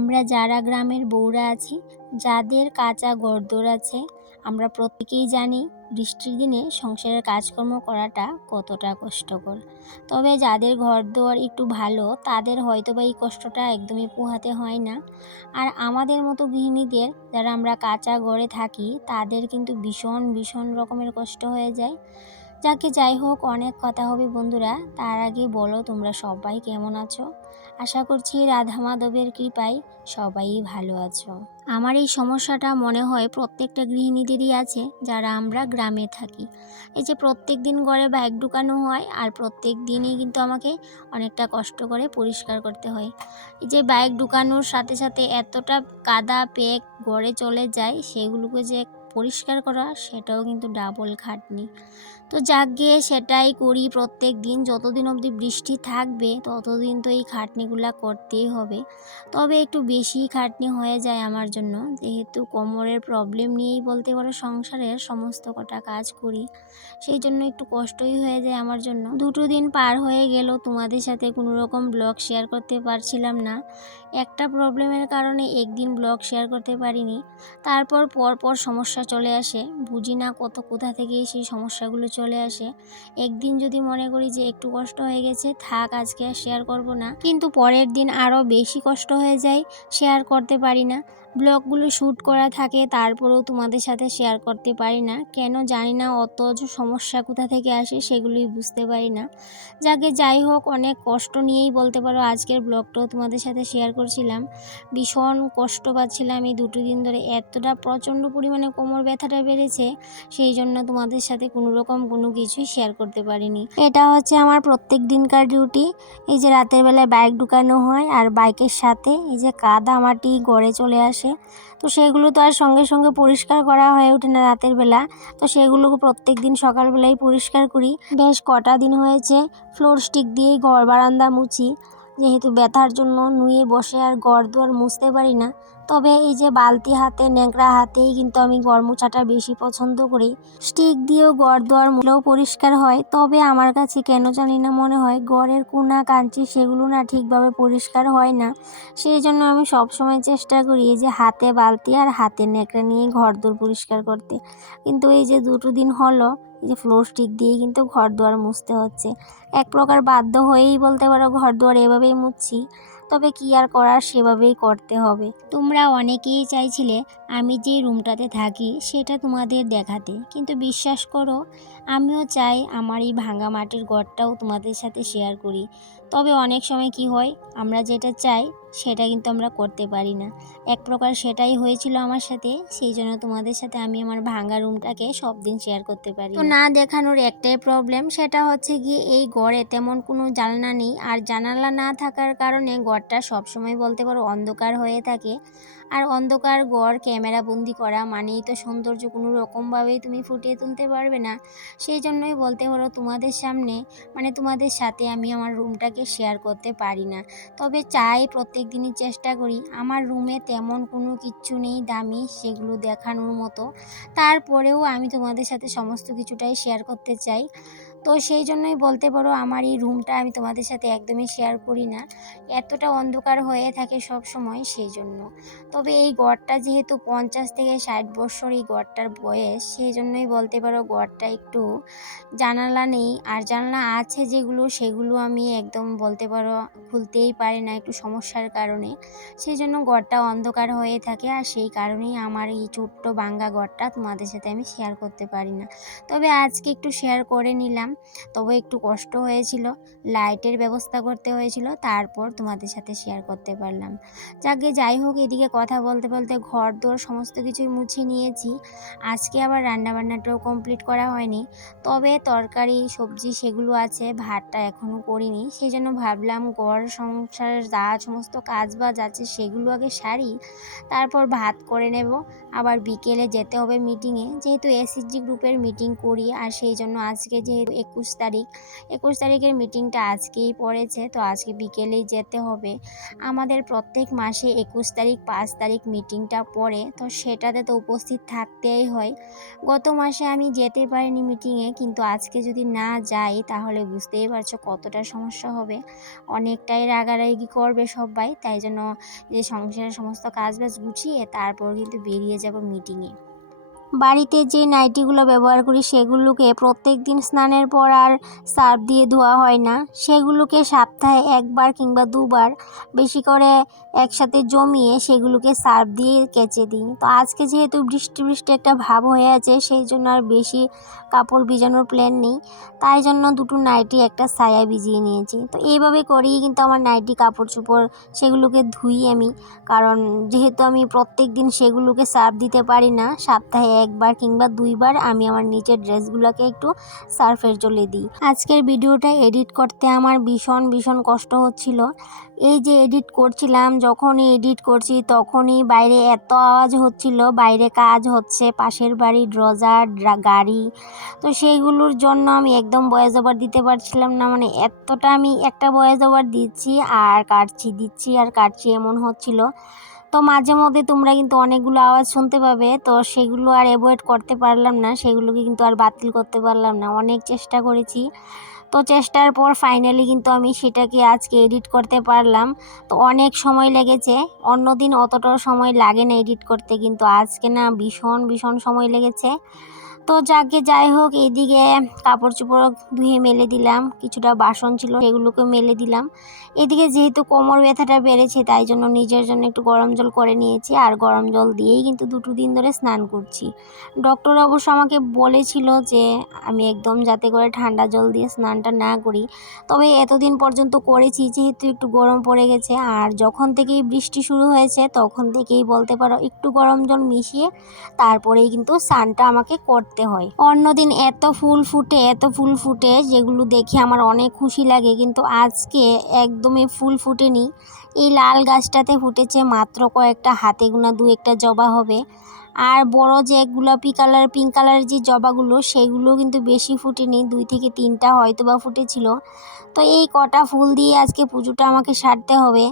আমরা যারা গ্রামের বউরা আছি, যাদের কাঁচা ঘরদোর আছে, আমরা প্রত্যেকেই জানি বৃষ্টির দিনে সংসারের কাজকর্ম করাটা কতটা কষ্টকর। তবে যাদের ঘরদোর একটু ভালো তাদের হয়তোবা এই কষ্টটা একদমই পোহাতে হয় না। আর আমাদের মতো গৃহিণীদের, যারা আমরা কাঁচা ঘরে থাকি, তাদের কিন্তু ভীষণ ভীষণ রকমের কষ্ট হয়ে যায়। যাই হোক, অনেক কথা হবে বন্ধুরা, তার আগে বলো তোমরা সবাই কেমন আছো? আশা করছি রাধা মাধবের কৃপায় সবাই ভালো আছো। আমার এই সমস্যাটা মনে হয় প্রত্যেকটা গৃহিণীদেরই আছে যারা আমরা গ্রামে থাকি। এই যে প্রত্যেক দিন ঘরে ব্যাগ ঢুকানো হয়, আর প্রত্যেক দিনই কিন্তু আমাকে অনেকটা কষ্ট করে পরিষ্কার করতে হয়। এই যে ব্যাগ ঢুকানোর সাথে সাথে এতটা কাদা পেক ঘরে চলে যায়, সেগুলোকে যে পরিষ্কার করা সেটাও কিন্তু ডাবল খাটনি। তো যাক গিয়ে সেটাই করি প্রত্যেক দিন, যতদিন অবধি বৃষ্টি থাকবে ততদিন তো এই খাটনিগুলা করতেই হবে। তবে একটু বেশি খাটনি হয়ে যায় আমার জন্য, যেহেতু কোমরের প্রবলেম নিয়েই বলতে পারো সংসারের সমস্ত কটা কাজ করি, সেই জন্য একটু কষ্টই হয়ে যায় আমার জন্য। দুটো দিন পার হয়ে গেল তোমাদের সাথে কোনো রকম ব্লগ শেয়ার করতে পারছিলাম না। একটা প্রবলেমের কারণে একদিন ব্লগ শেয়ার করতে পারিনি, তারপর পরপর সমস্যা চলে আসে, বুঝি না কোথা থেকে সেই সমস্যাগুলো চলে আসে। একদিন যদি মনে করি যে একটু কষ্ট হয়ে গেছে, থাক আজকে আর শেয়ার করব না, কিন্তু পরের দিন আরও বেশি কষ্ট হয়ে যায়, শেয়ার করতে পারি না। ব্লগগুলো শ্যুট করা থাকে, তারপরেও তোমাদের সাথে শেয়ার করতে পারি না, কেন জানি না। অত সমস্যা কোথা থেকে আসে সেগুলোই বুঝতে পারি না। যাই হোক, অনেক কষ্ট নিয়েই বলতে পারো আজকের ব্লগটাও তোমাদের সাথে শেয়ার করছিলাম। ভীষণ কষ্ট পাচ্ছিলাম এই দুটো দিন ধরে, এতটা প্রচণ্ড পরিমাণে কোমর ব্যথাটা বেড়েছে, সেই জন্য তোমাদের সাথে কোনো কিছুই শেয়ার করতে পারিনি। এটা হচ্ছে আমার প্রত্যেক দিনকার ডিউটি। এই যে রাতের বেলায় বাইক ঢুকানো হয়, আর বাইকের সাথে এই যে কাদা মাটি গড়ে চলে আসে, তো সেগুলো তো আর সঙ্গে সঙ্গে পরিষ্কার করা হয়ে ওঠে না রাতের বেলা। তো সেগুলোকে প্রত্যেক দিন সকালবেলায় পরিষ্কার করি। বেশ কটা দিন হয়েছে ফ্লোর স্টিক দিয়েই ঘর বারান্দা মুছি, যেহেতু ব্যথার জন্য নুয়ে বসে আর ঘর দুয়ার মুছতে পারি না। তবে এই যে বালতি হাতে ন্যাকড়া হাতেই কিন্তু আমি ঘর মোছাটা বেশি পছন্দ করি। স্টিক দিয়েও ঘর দুয়ার মুছলেও পরিষ্কার হয়, তবে আমার কাছে কেন জানি না মনে হয় ঘরের কোনা কাঞ্চি সেগুলো না ঠিকভাবে পরিষ্কার হয় না। সেই জন্য আমি সবসময় চেষ্টা করি এই যে হাতে বালতি আর হাতে ন্যাকড়া নিয়ে ঘর দোর পরিষ্কার করতে। কিন্তু এই যে দুটো দিন হলো এই যে ফ্লোর স্টিক দিয়েই কিন্তু ঘর দুয়ার মুছতে হচ্ছে। এক প্রকার বাধ্য হয়েই বলতে পারো ঘর দুয়ার এভাবেই মুছছি, তবে কি আর করার, সেভাবেই করতে হবে। তোমরা অনেকেই চাইছিলে আমি যে রুমটাতে থাকি সেটা তোমাদের দেখাতে, কিন্তু বিশ্বাস করো আমিও চাই আমার এই ভাঙা মাটির ঘরটাও তোমাদের সাথে শেয়ার করি। তবে অনেক সময় কি হয়, আমরা যেটা চাই সেটা কিন্তু আমরা করতে পারি না। এক প্রকার সেটাই হয়েছিল আমার সাথে, সেই জন্য তোমাদের সাথে আমি আমার ভাঙা রুমটাকে সব দিন শেয়ার করতে পারি তো না। দেখানোর একটাই প্রবলেম, সেটা হচ্ছে গিয়ে এই ঘরে তেমন কোনো জানলা নেই, আর জানালা না থাকার কারণে ঘরটা সবসময় বলতে পারো অন্ধকার হয়ে থাকে। আর অন্ধকার ঘর ক্যামেরা বন্দি করা মানেই তো সৌন্দর্য কোনো রকমভাবেই তুমি ফুটিয়ে তুলতে পারবে না। সেই জন্যই বলতে পারো তোমাদের সামনে, মানে তোমাদের সাথে আমি আমার রুমটাকে শেয়ার করতে পারি না। তবে চাই প্রত্যেক দিনই চেষ্টা করি, আমার রুমে তেমন কোনো কিচ্ছু নেই দামি সেগুলো দেখানোর মতো, তারপরেও আমি তোমাদের সাথে সমস্ত কিছুটাই শেয়ার করতে চাই। তো সেই জন্যই বলতে পারো আমার এই রুমটা আমি তোমাদের সাথে একদমই শেয়ার করি না, এতটা অন্ধকার হয়ে থাকে সব সময়, সেই জন্য। তবে এই গড়টা যেহেতু 50 থেকে 60 বছর এই গড়টার বয়স, সেই জন্যই বলতে পারো গড়টা একটু জানালা নেই, আর জানালা আছে যেগুলো সেগুলো আমি একদম বলতে পারো খুলতেই পারি না একটু সমস্যার কারণে। সেই জন্য গড়টা অন্ধকার হয়ে থাকে, আর সেই কারণেই আমার এই ছোট্ট ভাঙ্গা গড়টা তোমাদের সাথে আমি শেয়ার করতে পারি না। তবে আজকে একটু শেয়ার করে নিলাম, তবে একটু কষ্ট হয়েছিল, লাইটের ব্যবস্থা করতে হয়েছিল, তারপর তোমাদের সাথে শেয়ার করতে পারলাম। যাই হোক, এদিকে কথা বলতে বলতে ঘর দোর সমস্ত কিছুই মুছে নিয়েছি। আজকে আবার রান্নাবান্নাটাও কমপ্লিট করা হয়নি, তবে তরকারি সবজি সেগুলো আছে, ভাতটা এখনও করিনি। সেই জন্য ভাবলাম ঘর সংসারের যা সমস্ত কাজ বাজ আছে সেগুলো আগে সারি, তারপর ভাত করে নেব। আবার বিকেলে যেতে হবে মিটিংয়ে, যেহেতু এসএইচজি গ্রুপের মিটিং করি, আর সেই জন্য আজকে যেহেতু 21 তারিখ। 21 তারিখের মিটিংটা আজকেই পড়েছে, তো আজকে বিকেলেই যেতে হবে। আমাদের প্রত্যেক মাসে 21 তারিখ 5 তারিখ মিটিংটা পড়ে, তো সেটাতে তো উপস্থিত থাকতেই হয়। গত মাসে আমি যেতে পারিনি মিটিংয়ে, কিন্তু আজকে যদি না যাই তাহলে বুঝতেই পারছো কতটা সমস্যা হবে। অনেকটাই রাগারাগি করবে সবাই, তাই জন্য যে সংসারের সমস্ত কাজবাজ গুছিয়ে তারপর কিন্তু বেরিয়ে যাব মিটিংয়ে। বাড়িতে যে নাইটিগুলো ব্যবহার করি সেগুলোকে প্রত্যেক দিন স্নানের পর আর সার্ফ দিয়ে ধোয়া হয় না, সেগুলোকে সপ্তাহে 1বার কিংবা 2বার বেশি করে একসাথে জমিয়ে সেগুলোকে সার্ফ দিয়ে কেচে দিই। তো আজকে যেহেতু বৃষ্টি বৃষ্টি একটা ভাব হয়ে আছে, সেই জন্য আর বেশি কাপড় ভিজানোর প্ল্যান নেই, তাই জন্য দুটো নাইটি একটা সায়া ভিজিয়ে নিয়েছি। তো এইভাবে করেই কিন্তু আমার নাইটি কাপড় চোপড় সেগুলোকে ধুই আমি, কারণ যেহেতু আমি প্রত্যেক দিন সেগুলোকে সার্ফ দিতে পারি না, সপ্তাহে 1বার কিংবা 2বার আমি আমার নিচের ড্রেসগুলোকে একটু সার্ফের জলে দিই। আজকের ভিডিওটা এডিট করতে আমার ভীষণ কষ্ট হচ্ছিল। এই যে এডিট করছিলাম, যখনই এডিট করছি তখনই বাইরে এত আওয়াজ হচ্ছিল, বাইরে কাজ হচ্ছে, পাশের বাড়ি ড্রজার গাড়ি, তো সেইগুলোর জন্য আমি একদম ভয়েস ওভার দিতে পারছিলাম না। মানে এতটা আমি একটা ভয়েস ওভার দিচ্ছি আর কাটছি এমন হচ্ছিল। তো মাঝে মধ্যে তোমরা কিন্তু অনেকগুলো আওয়াজ শুনতে পাবে, তো সেগুলো আর অ্যাভয়েড করতে পারলাম না, সেগুলোকে কিন্তু আর বাতিল করতে পারলাম না। অনেক চেষ্টা করেছি, তো চেষ্টার পর ফাইনালি কিন্তু আমি সেটাকে আজকে এডিট করতে পারলাম। তো অনেক সময় লেগেছে, অন্যদিন অতটাও সময় লাগে না এডিট করতে, কিন্তু আজকে না ভীষণ সময় লেগেছে। তো যাই হোক, এইদিকে কাপড় চোপড় ধুয়ে মেলে দিলাম, কিছুটা বাসন ছিল সেগুলোকে মেলে দিলাম। এদিকে যেহেতু কোমর ব্যথাটা বেড়েছে, তাই জন্য নিজের জন্য একটু গরম জল করে নিয়েছি, আর গরম জল দিয়েই কিন্তু 2 দিন ধরে স্নান করছি। ডক্টর অবশ্য আমাকে বলেছিল যে আমি একদম যাতে করে ঠান্ডা জল দিয়ে স্নানটা না করি, তবে এতদিন পর্যন্ত করেছি যেহেতু একটু গরম পড়ে গেছে, আর যখন থেকেই বৃষ্টি শুরু হয়েছে তখন থেকেই বলতে পারো একটু গরম জল মিশিয়ে তারপরেই কিন্তু স্নানটা আমাকে করতে হয়। অন্যদিন এত ফুল ফুটে যেগুলো দেখে আমার অনেক খুশি লাগে, কিন্তু আজকে একদমই ফুল ফুটেনি। এই লাল গাছটাতে ফুটেছে মাত্র কয়েকটা, হাতে গোনা 2-1টা জবা হবে। আর বড় যে গোলাপি কালার পিঙ্ক কালারের যে জবাগুলো সেগুলো কিন্তু বেশি ফুটেনি, 2 থেকে 3টা হয়তো বা ফুটেছিল। তো এই কটা ফুল দিয়ে আজকে পুজোটা আমাকে সারতে হবে।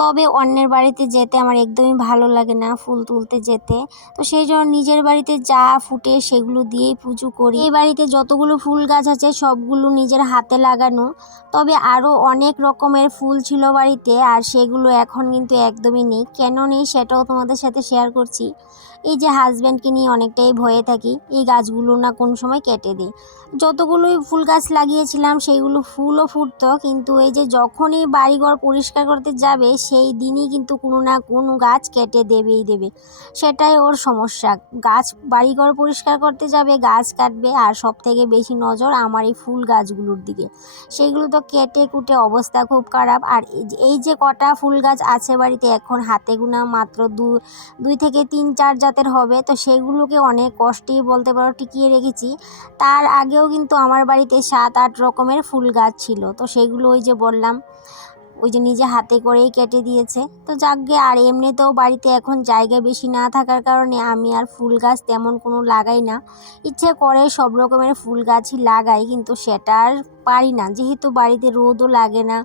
তবে অন্যের বাড়িতে যেতে আমার একদমই ভালো লাগে না, ফুল তুলতে যেতে। তো সেই জন্য নিজের বাড়িতে যা ফুটে সেগুলো দিয়েই পুজো করি। এই বাড়িতে যতগুলো ফুল গাছ আছে সবগুলো নিজের হাতে লাগানো, তবে আরও অনেক রকমের ফুল ছিল বাড়িতে, আর সেগুলো এখন কিন্তু একদমই নেই। কেন নেই সেটাও তোমাদের সাথে শেয়ার করছি। এই যে হাজব্যান্ডকে নিয়ে অনেকটাই ভয়ে থাকি, এই গাছগুলো না কোন সময় কেটে দিই। যতগুলোই ফুল গাছ লাগিয়েছিলাম সেইগুলো ফুলও ফুটতো, কিন্তু এই যে যখনই বাড়িঘর পরিষ্কার করতে যাবে সেই দিনই কিন্তু কোনো না কোনো গাছ কেটে দেবে, সেটাই ওর সমস্যা। বাড়িঘর পরিষ্কার করতে যাবে গাছ কাটবে, আর সব থেকে বেশি নজর আমার এই ফুল গাছগুলোর দিকে, সেগুলো তো কেটে কুটে অবস্থা খুব খারাপ। আর এই যে কটা ফুল গাছ আছে বাড়িতে এখন হাতে গোনা মাত্র 2 থেকে 3-4 জাতের হবে, তো সেগুলোকে অনেক কষ্টেই বলতে পারো টিকিয়ে রেখেছি। তার আগেও কিন্তু আমার বাড়িতে 7-8 রকমের ফুল গাছ ছিল, তো সেগুলো ওই যে বললাম ওই যে নিজে হাতে করেই কেটে দিয়েছে। তো যাকগে, আর এমনিতেও বাড়িতে এখন জায়গা বেশি না থাকার কারণে আমি আর ফুল গাছ তেমন কোনো লাগাই না। ইচ্ছে করে সব রকমের ফুল গাছই লাগাই, কিন্তু সেটা আর পারি না, যেহেতু বাড়িতে রোদও লাগে না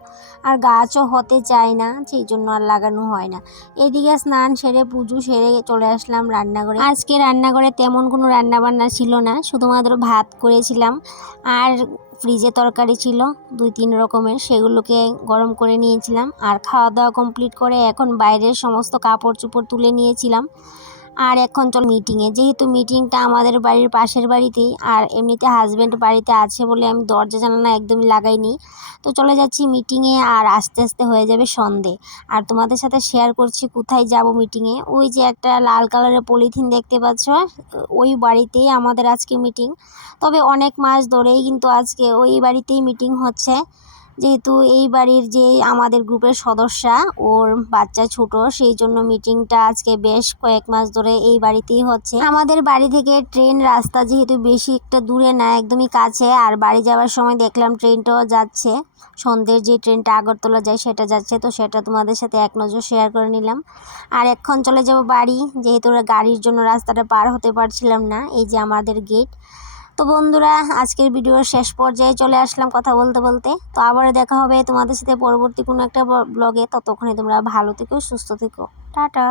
আর গাছও হতে চায় না, সেই জন্য আর লাগানো হয় না। এদিকে স্নান সেরে পুজো সেরে চলে আসলাম রান্নাঘরে। আজকে রান্নাঘরে তেমন কোনো রান্নাবান্না ছিল না, শুধুমাত্র ভাত করেছিলাম, আর ফ্রিজে তরকারি ছিল 2-3 রকমের, সেগুলোকে গরম করে নিয়েছিলাম। আর খাওয়া দাওয়া কমপ্লিট করে এখন বাইরের সমস্ত কাপড় চোপড় তুলে নিয়েছিলাম। আর এখন চল মিটিংয়ে, যেহেতু মিটিংটা আমাদের বাড়ির পাশের বাড়িতেই, আর এমনিতে হাজব্যান্ড বাড়িতে আছে বলে আমি দরজা জানালা একদমই লাগাইনি। তো চলে যাচ্ছি মিটিংয়ে, আর আস্তে আস্তে হয়ে যাবে সন্ধে। আর তোমাদের সাথে শেয়ার করছি কোথায় যাব মিটিংয়ে। ওই যে একটা লাল কালারের পলিথিন দেখতে পাচ্ছ, ওই বাড়িতেই আমাদের আজকে মিটিং। তবে অনেক মাস ধরেই কিন্তু আজকে ওই বাড়িতেই মিটিং হচ্ছে, যেহেতু এই বাড়ির যে আমাদের গ্রুপের সদস্যা ওর বাচ্চা ছোট, সেই জন্য মিটিংটা আজকে বেশ কয়েক মাস ধরে এই বাড়িতেই হচ্ছে। আমাদের বাড়ি থেকে ট্রেন রাস্তা যেহেতু বেশি একটা দূরে না, একদমই কাছে, আর বাড়ি যাওয়ার সময় দেখলাম ট্রেনটাও যাচ্ছে, সন্ধ্যের যে ট্রেনটা আগরতলা যায় সেটা যাচ্ছে, তো সেটা তোমাদের সাথে এক নজর শেয়ার করে নিলাম। আর এখন চলে যাব বাড়ি, যেহেতু গাড়ির জন্য রাস্তাটা পার হতে পারছিলাম না। এই যে আমাদের গেট, তো বন্ধুরা, আজকের ভিডিওর শেষ পর্যায়ে চলে আসলাম কথা বলতে বলতে। তো আবারও দেখা হবে তোমাদের সাথে পরবর্তী কোনো একটা ব্লগে। ততক্ষণে তোমরা ভালো থেকো, সুস্থ থেকো। টাটা।